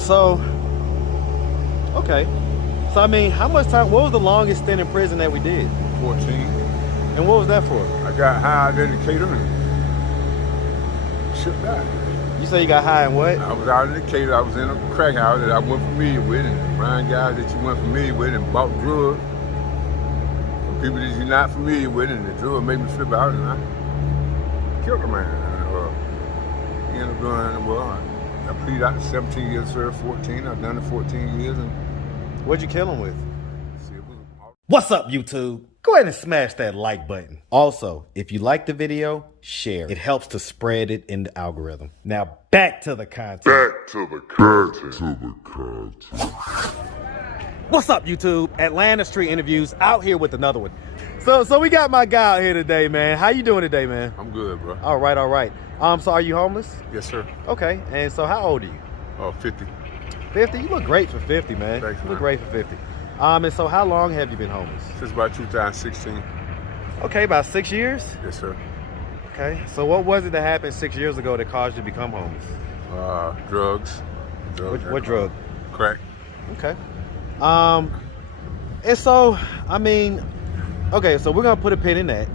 So, okay. So, I mean, how much time, what was the longest stint in prison that we did? 14. And what was that for? I got high in Decatur and shipped out. You say you got high in what? I was out in Decatur. I was in a crack house that I wasn't familiar with, and around guys that you weren't familiar with, and bought drugs from people that you're not familiar with, and the drug made me flip out, and I killed a man. And ended up doing well. I pleaded out to 17 years, served 14. I've done it 14 years, and what'd you kill him with? What's up, YouTube? Go ahead and smash that like button. Also, if you like the video, share. It helps to spread it in the algorithm. Now, back to the content. What's up, YouTube? Atlanta Street Interviews out here with another one. So we got my guy out here today, man. How you doing today, man? I'm good, bro. All right. So are you homeless? Yes, sir. Okay, and so how old are you? 50. 50? You look great for 50, man. Thanks, man. You look great for 50. And so how long have you been homeless? Since about 2016. Okay, about 6 years? Yes, sir. Okay, so what was it that happened 6 years ago that caused you to become homeless? Drugs. What drug? Crack. Okay. And so, I mean, okay, so we're gonna put a pin in that.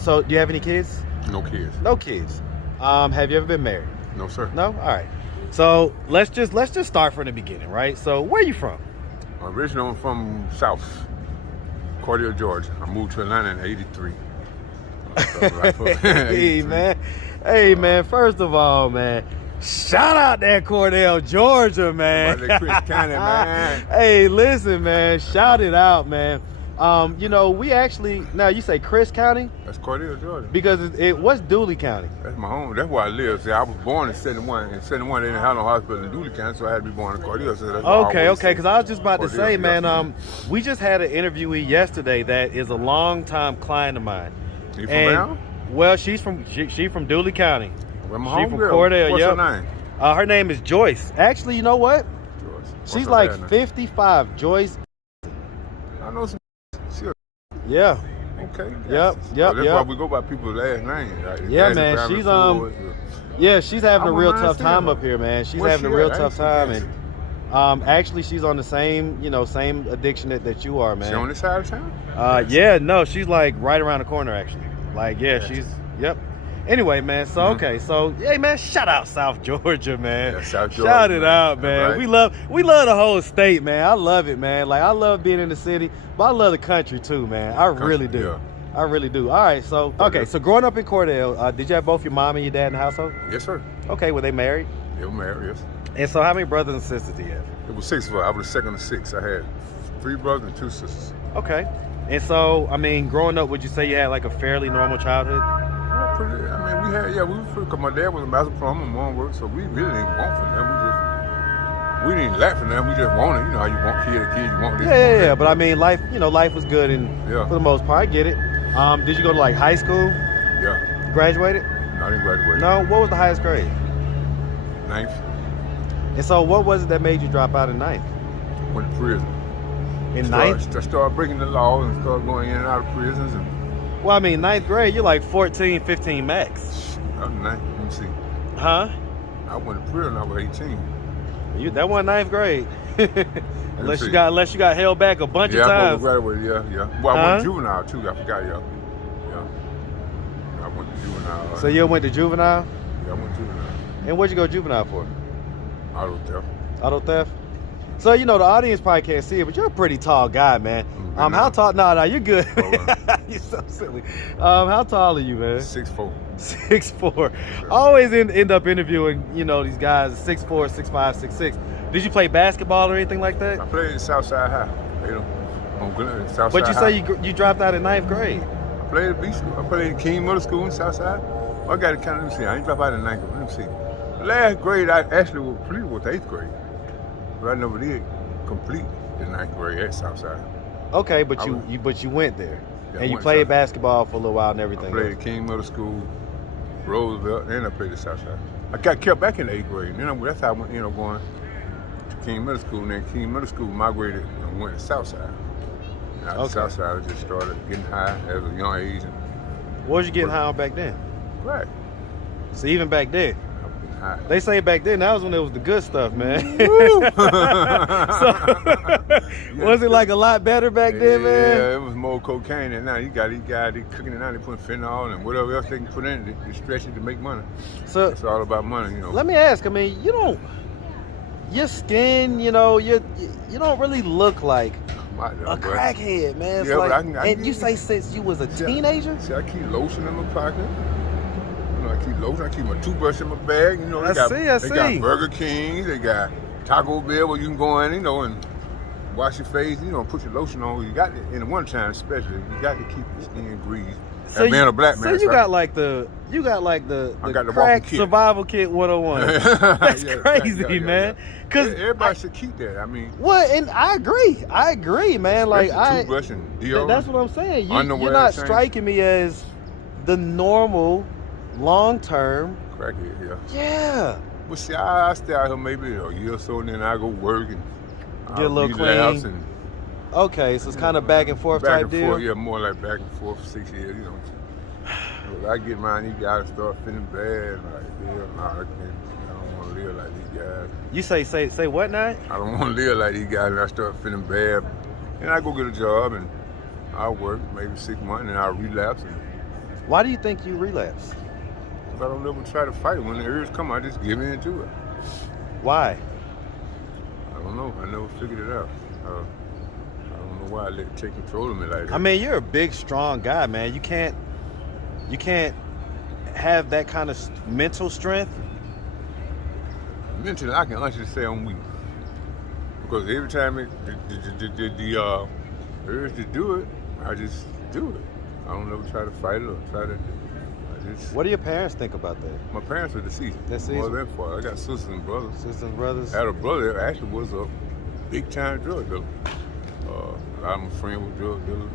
So do you have any kids? No kids. No kids. Have you ever been married? No, sir. No? All right. So let's just start from the beginning, right? So where are you from? Originally, I'm from South Cordell, Georgia. I moved to Atlanta in '83. Hey, man. First of all, man, shout out that Cordell, Georgia, man. Chris County, man. Hey, listen, man. Shout it out, man. You know, we actually, now you say Chris County? That's Cordell, Georgia. Because what's Dooley County? That's my home. That's where I live. See, I was born in 71. In 71, they didn't have no hospital in Dooley County, so I had to be born in Cordell. So that's okay, because I was just about to say, man, we just had an interviewee yesterday that is a longtime client of mine. You from there? Well, she's from Dooley County. Where my She home from girl. Cordell, What's yep. her name? Her name is Joyce. Actually, you know what? Joyce. She's like 55. Joyce. I know some. Yeah. Okay. Yep. That's why we go by people's last names. Right? Yeah, man. She's having a real tough time up here, man. She's having a real tough time, and actually, she's on the same addiction that you are, man. She on this side of town? Yeah, no, she's like right around the corner, actually. Like, yeah, yep. Anyway, man, so okay, so hey, man, shout out South Georgia, man. Yeah, South Georgia. Shout it out, man. Right. We love the whole state, man. I love it, man. Like, I love being in the city, but I love the country too, man. I really do. Yeah. I really do. All right, so so growing up in Cordell, did you have both your mom and your dad in the household? Yes, sir. Okay, were they married? They were married, yes. And so how many brothers and sisters do you have? It was 6 of us. I was the second of 6. I had 3 brothers and 2 sisters. Okay. And so, I mean, growing up, would you say you had like a fairly normal childhood? We were pretty, because my dad was a master plumber, my mom worked, so we really didn't want for them. We didn't laugh at them, we just wanted, you know how you want kid, you want this. Yeah, but I mean, life was good, and for the most part, I get it. Did you go to like high school? Yeah. Graduated? No, I didn't graduate. No? What was the highest grade? 9th. And so what was it that made you drop out in 9th? Went to prison. In 9th? I started breaking the law and started going in and out of prisons. Well, I mean, 9th grade, you're like 14, 15 max. I was 9th, let me see. Huh? I went to prison when I was 18. That wasn't 9th grade. unless you got held back a bunch of times. Yeah, I graduated, yeah. Well, I went to juvenile too, I forgot, yeah. I went to juvenile. So you went to juvenile? Yeah, I went to juvenile. And what'd you go juvenile for? Auto theft. Auto theft? So, the audience probably can't see it, but you're a pretty tall guy, man. How tall? No, you're good. You're so silly. How tall are you, man? 6'4". 6'4". Sure. I always end up interviewing, these guys 6'4", 6'5", 6'6". Did you play basketball or anything like that? I played in Southside High. On Southside. But you say you dropped out in 9th grade. I played at B School. I played in King Middle School in Southside. Well, I got to let me see. I didn't drop out in 9th grade. Let me see. Last grade, I actually was complete with 8th grade. But I never did complete the 9th grade at Southside. Okay, but you went there. Yeah, and you played basketball for a little while and everything. I played at King Middle School, Roosevelt, and I played at Southside. I got kept back in the 8th grade. And then that's how I went, going to King Middle School. And then King Middle School migrated and went to Southside. And out of Southside, I just started getting high at a young age. What was you getting high on back then? Crack. So even back then? high. They say back then, that was when it was the good stuff, man. So, was it like a lot better back then, man? Yeah, it was more cocaine than now. You got these guys, they cooking it now, they putting fentanyl and whatever else they can put in it, they stretch it to make money. So it's all about money, you know. Let me ask, I mean, your skin, you don't really look like a crackhead, man. It's like, and you say since you was a teenager? See, I keep lotion in my pocket. I keep lotion. I keep my toothbrush in my bag. They got Burger King. They got Taco Bell where you can go in, and wash your face. Put your lotion on. You got to, in the winter time especially, you got to keep your skin greased. So being a black man, so you got like the crack survival kit 101. That's crazy, man. Because everybody should keep that. I mean, what? And I agree, man. Like toothbrush and deodorant. That's what I'm saying. You're not striking me as the normal, long-term crackhead. Yeah. But see, I stay out here maybe a year or so, and then I go work and get a little clean. Okay, so it's kind of back and forth type deal? Forth, yeah, more like back and forth for 6 years, When I get mine, these guys start feeling bad. Like, I don't want to live like these guys. You say what now? I don't want to live like these guys, and I start feeling bad. And I go get a job, and I'll work maybe 6 months, and I'll relapse. Why do you think you relapse? I don't ever try to fight it. When the urge come, I just give in to it. Why? I don't know. I never figured it out. I don't know why I let it take control of me like that. I mean, you're a big, strong guy, man. You can't have that kind of mental strength. Mentally, I can honestly say I'm weak. Because every time the urge to do it, I just do it. I don't ever try to fight it or try to. What do your parents think about that? My parents are deceased. Deceased? More than far. I got sisters and brothers. Sisters and brothers? I had a brother that actually was a big-time drug dealer. A lot of my friends were drug dealers.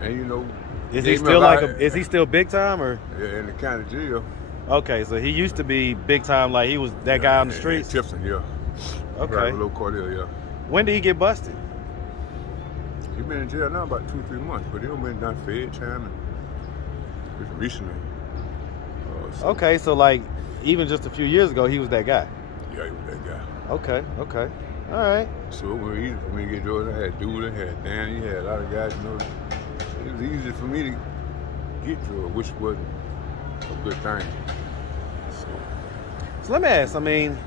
And, Is he still big time or? Yeah, in the county jail. Okay, so he used to be big time, like he was that guy on the streets? Tipson, yeah. Okay. Right, Low Cordell, yeah. When did he get busted? He been in jail now about 2-3 months, but he been done fed time and just recently. Okay, so like even just a few years ago, he was that guy. Yeah, he was that guy. Okay, all right. So when you get drugs, I had Dooley, had Danny, had a lot of guys. It was easy for me to get drugs, which wasn't a good thing. So let me ask. I mean,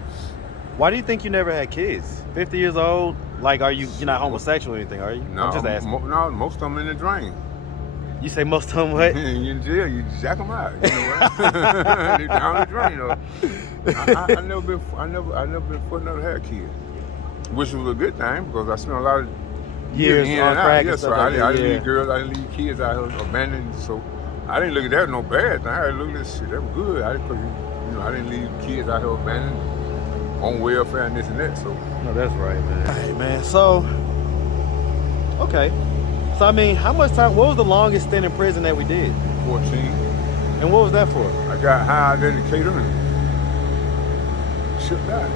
why do you think you never had kids? 50 years old. Like, you're not homosexual or anything, are you? No, I'm just asking. No, most of them in the drain. You say most of them what? You in jail, you jack them out. You know what? They down the drain. I never been fortunate enough to have kids, which was a good thing because I spent a lot of years on crack and stuff. I didn't leave girls, I didn't leave kids out here abandoned. So I didn't look at that as no bad thing. I looked at this shit. That was good. I didn't leave kids out here abandoned on welfare and this and that. So no, that's right, man. All right, man. So okay. So, I mean, how much time, what was the longest stint in prison that we did? 14. And what was that for? I got high out in Decatur and shipped out.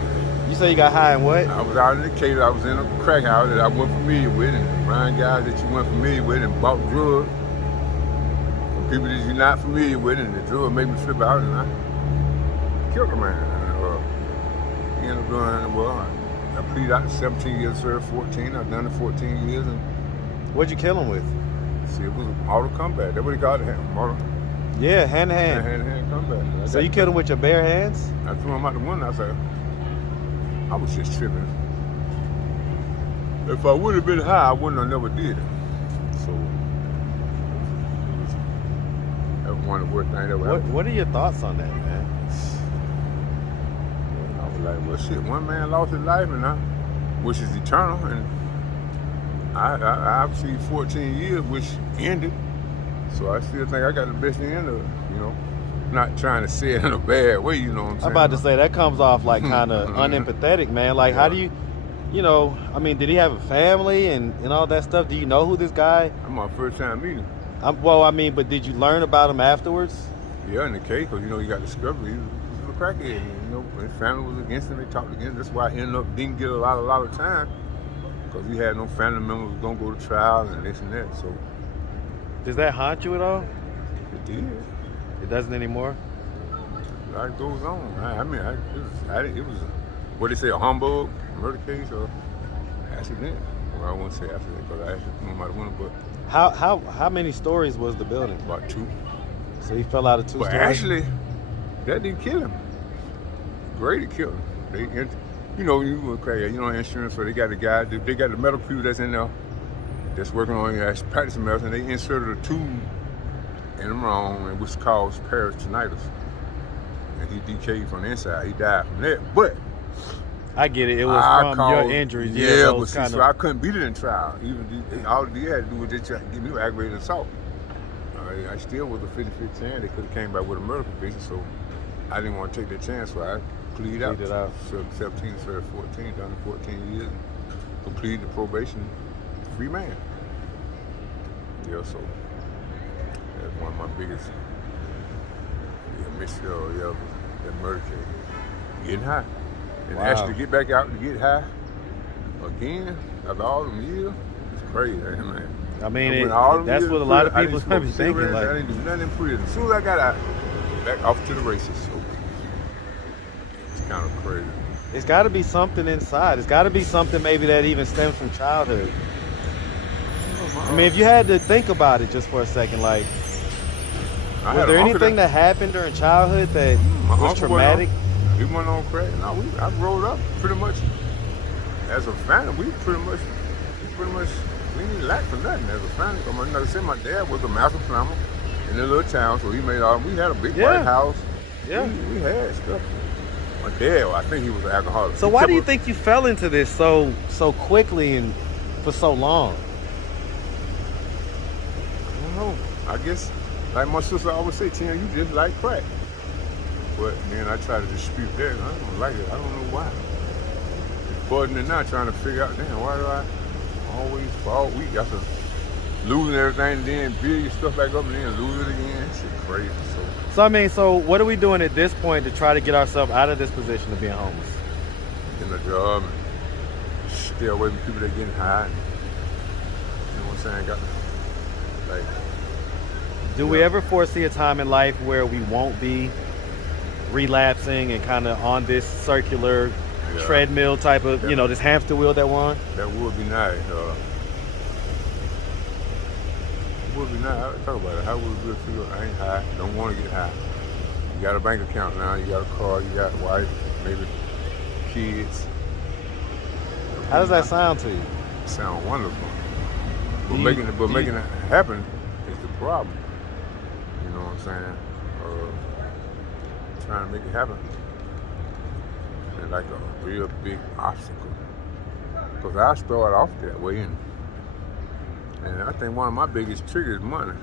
You say you got high in what? I was out in Decatur. I was in a crack house that I wasn't familiar with and around guys that you weren't familiar with and bought drugs from people that you're not familiar with, and the drug made me flip out and I killed a man. And he ended up doing, I pleaded out to 17 years, served 14. I've done it 14 years. And what'd you kill him with? See, it was auto combat. That's what he called it. Yeah, hand to hand. Hand to hand combat. So you killed him with your bare hands? I threw him out the window. I was just tripping. If I would have been high, I wouldn't have never did it. So that was one of the worst things that ever happened. What are your thoughts on that, man? I was like, well, shit. One man lost his life, which is eternal, and I've seen 14 years, which ended. So I still think I got the best end of it, Not trying to say it in a bad way, you know what I'm saying? I'm about to say, that comes off like kind of unempathetic, man. Like, how do you, I mean, did he have a family and all that stuff? Do you know who this guy? I'm my first time meeting him. But did you learn about him afterwards? Yeah, in the case, because, he got discovered. He was a crackhead. His family was against him. They talked against him. That's why he didn't get a lot of time. Because he had no family members who was going to go to trial and this and that, so. Does that haunt you at all? It did. It doesn't anymore? life goes on. It was what they say, a humbug, murder case, or accident. Well, I won't say accident because I actually might have won it, but How many stories was the building? about 2. So he fell out of 2 But stories? actually, that didn't kill him. Grady killed him. You were crazy. You know, insurance, so they got the guy, they got the medical people that's in there that's working on practicing medicine. They inserted a tube in him wrong, which caused peritonitis. And he decayed from the inside. He died from that. But I get it. It was from your injuries. Yeah, but see, so I couldn't beat it in trial. All they had to do was just try to give me aggravated assault. I still was a 50-50 chance. They could have came back with a murder conviction, so I didn't want to take that chance, so I pleaded out. So 17 instead of 14, done 14 years, completed the probation, free man. Yeah, so that's one of my biggest mystery of that murder case. Getting high. And actually get back out and get high again after all them years, it's crazy, man. I mean, that's what a lot of people be thinking. Like, I didn't do nothing in prison. As soon as I got out, back off to the races. So it's kind of crazy. It's got to be something inside. It's got to be something maybe that even stems from childhood. I mean, if you had to think about it just for a second, like, was there anything that happened during childhood that was traumatic? He went on crack. No, I rolled up pretty much as a family. We didn't lack for nothing as a family. Like I said, my dad was a master plumber in a little town, so he made we had a big white house. Yeah. We had stuff. My dad, I think he was an alcoholic. So why do you think you fell into this so quickly and for so long? I don't know. I guess, like my sister always say, Tim, you just like crack. But then I try to dispute that. I don't like it. I don't know why. It's buzzing now trying to figure out, damn, why do I always fall weak after losing everything and then build your stuff back up and then lose it again? Shit crazy. So what are we doing at this point to try to get ourselves out of this position of being homeless? Getting a job and stay away from people that are getting high. You know what I'm saying? Do we ever foresee a time in life where we won't be relapsing and kind of on this circular treadmill type of, this hamster wheel that one? That would be nice. It would be nice. Talk about it. How would it really feel? I ain't high. Don't want to get high. You got a bank account now. You got a car. You got a wife. Maybe kids. How does that sound to you? It sounds wonderful. But making it happen is the problem. You know what I'm saying? Trying to make it happen. It's like a real big obstacle. Because I started off that way, and I think one of my biggest triggers is money.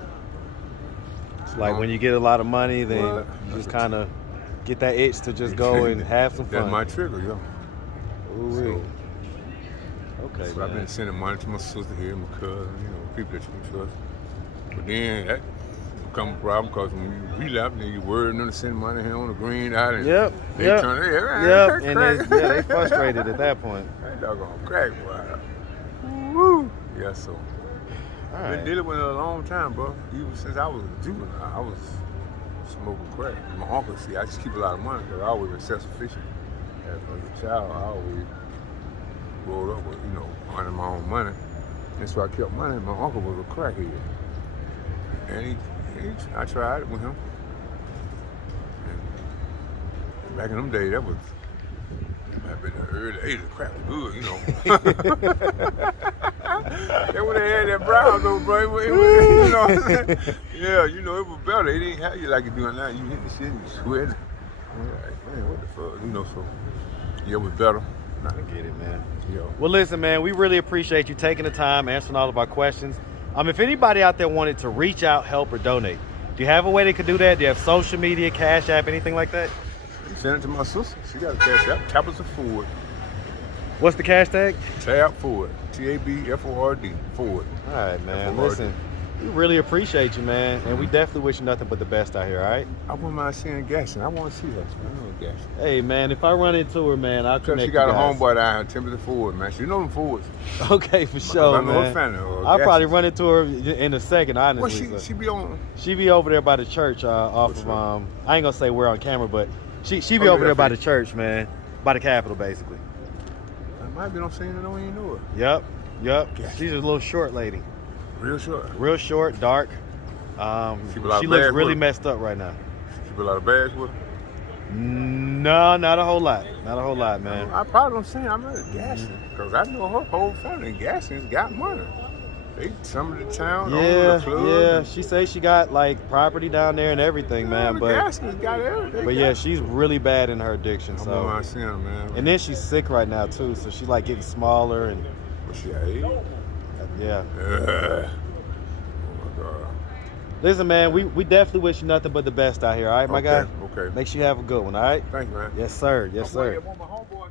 It's like when you get a lot of money, then you just kind of get that itch to just go and have some fun. That's my trigger, yo. Ooh, okay. So I've been sending money to my sister here, my cousin, people that you can trust. But then that become a problem because when you relapse, then you worry them to send money here on the green out, and they turn their and they frustrated at that point. That doggone crack, boy. Woo! Yeah, so I've been dealing with it a long time, bro. Even since I was a juvenile, I was smoking crack. My uncle, I just keep a lot of money because I always was self-sufficient. As a child, I always rolled up with, earning my own money. And so I kept money. My uncle was a crackhead. And I tried it with him. And back in them days, that was back in the early 80s, crack was good, They would have had that brown though, bro. It was, Yeah, it was better. They didn't have you like you doing now. You hit the shit and you sweat. Like, man, what the fuck? So it was better. I get it, man. Well, listen, man, we really appreciate you taking the time, answering all of our questions. If anybody out there wanted to reach out, help, or donate, do you have a way they could do that? Do you have social media, Cash App, anything like that? Send it to my sister. She got a Cash App. tabford. What's the cash tag? tabford. TABFORD. Forward. All right, man. F-O-R-D. Listen, We really appreciate you, man, and we definitely wish you nothing but the best out here, all right? I wouldn't mind seeing Gaston. I want to see her. I know Gaston. Hey, man, if I run into her, man, I'll connect She got you a guys. homeboy down here, Timothy Ford, man. She know them Fords. Okay, for sure, I know man. her family. I'll probably run into her in a second, honestly. Well, she be on. She be over there by the church off of, I ain't gonna say we're on camera, but she be over there by the church, man. By the Capitol, basically. I might be on scene and don't even know her. Yep. Yes. She's a little short lady. Real short? Real short, dark. She looks really messed up right now. She put a lot of bags with her? No, not a whole lot. Not a whole lot, man. I probably don't see I'm at Gaston. Because I know her whole family in Gaston's got money. They some of the town, the club. Yeah, she say she got like property down there and everything, man. But Gaston's got everything. But yeah, she's really bad in her addiction. I'm so on her, man. And then she's sick right now too, so she like getting smaller and. What's she ate? Yeah. Oh my God. Listen, man, we definitely wish you nothing but the best out here. All right, my guy. Okay. Make sure you have a good one. All right. Thanks, man. Yes, sir. Yes, sir. I want my homeboy.